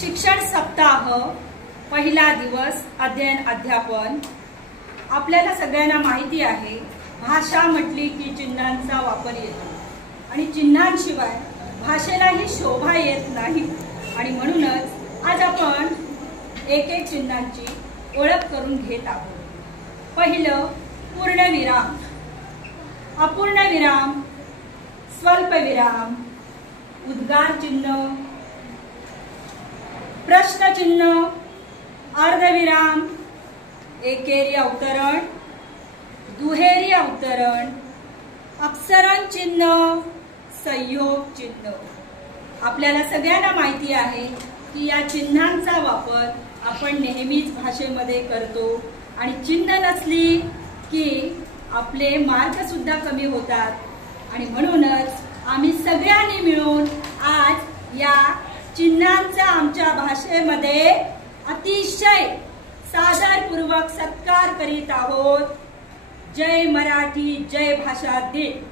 शिक्षण सप्ताह पहिला दिवस अध्ययन अध्यापन। आपल्याला सगळ्यांना माहिती आहे, भाषा म्हटली की चिन्हांचा वापर येतो आणि चिन्हांशिवाय भाषेलाही शोभा येत नाही। आणि म्हणूनच आज आपण एक एक चिन्हांची ओळख करून घेत आहोत। पहिलं पूर्णविराम, अपूर्णविराम, स्वल्पविराम, उद्गार चिन्ह, प्रश्न चिन्ह, अर्धविराम, एकेरी अवतरण, दुहेरी अवतरण, अपसरण चिन्ह, संयोग चिन्ह। आपल्याला सगळ्यांना माहिती आहे की या चिन्हांचा वापर आपण नेहमीच भाषेमध्ये करतो आणि चिन्ह नसली की आपले मार्क सुद्धा कमी होतात। आणि म्हणूनच आम्ही सगळ्यांनी मिळून आज या चिन्हांचा आमच्या भाषेमध्ये अतिशय सादरपूर्वक सत्कार करीत आहोत। जय मराठी, जय भाषा दिन।